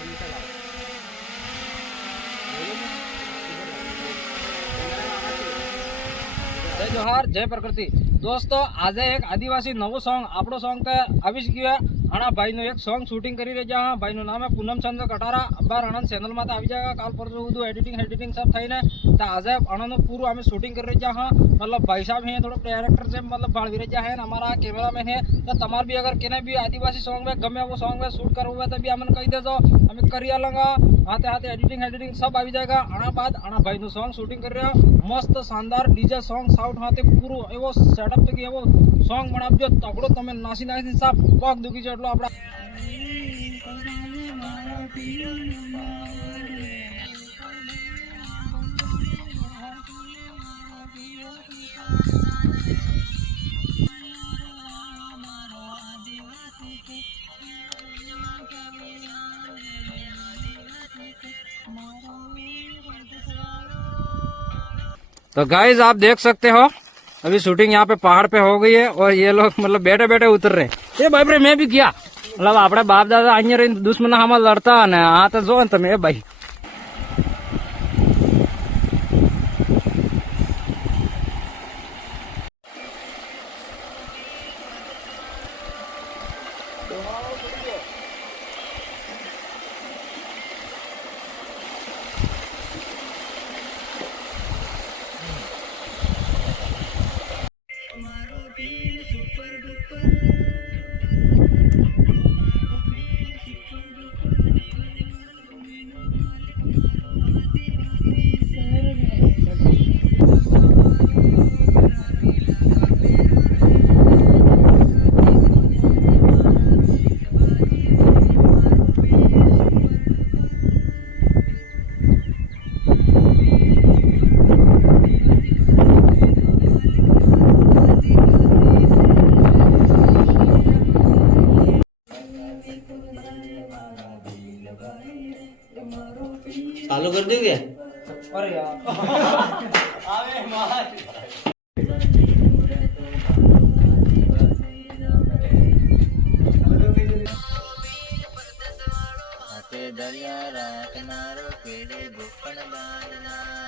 जय जोहार जय प्रकृति। दोस्तों आज एक आदिवासी नवो सॉन्ग आपणो सॉन्ग के आविष गया आना भाई नो एक सॉन्ग शूटिंग करी रही हाँ भाई नो नाम है पूनम चंद्र कटारा। अबार आनंद चैनल में आई जाएगा काल परसों सुधु एडिटिंग सब थी ने तो आज आनंद पूरा आम शूटिंग कर रही हाँ मतलब भाई साहब हैं थोड़ा डायरेक्टर से मतलब बाल विरजा है हमारा कैमरा मैन है तो तमार भी अगर केने भी आदिवासी सॉन्ग में गमे वो सॉन्ग में शूट करो तो भी हमें कही दे हमें करिया लगा हाथे हाथे एडिटिंग सब आ जाएगा। आना बाद आना भाई नो सॉन्ग शूटिंग कर रहा मस्त शानदार डीजे सॉन्ग साउट हाथे पूरो एवो सेटअप थी एवो सॉन्ग बनावजो तगड़ो तमे नासी नासी सब पग दुखी जेटलो आपड़ा तो गाइज आप देख सकते हो अभी शूटिंग यहाँ पे पहाड़ पे हो गई है और ये लोग मतलब बैठे बैठे उतर रहे। ये भाई रे मैं भी किया मतलब आपड़ा बाप दादा अँ दुश्मन हम लड़ता ने हाँ तो जो तमे भाई चालू कर देंगे। अरे यार आवे मार दरिया रात नारो केड़े गोपन बाजना